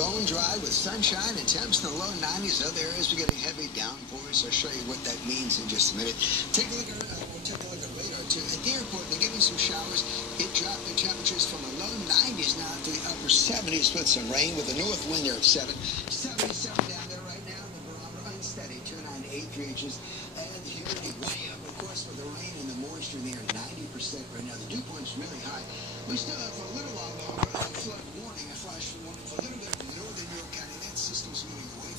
bone dry with sunshine and temps in the low 90s. Other areas we're getting heavy downpours. I'll show you what that means in just a minute. We'll take a look at radar too. At the airport, they're getting some showers. It dropped the temperatures from the low 90s now to the upper 70s with some rain with a north wind there at 7. 77 down there right now. The barometer unsteady, 298 inches. And humidity way up, of course, with the rain and the moisture there, 90% right now. The dew point's really high. We still have for a little while longer a flood warning, a flash warning for a little bit of northern York County. That system's moving away.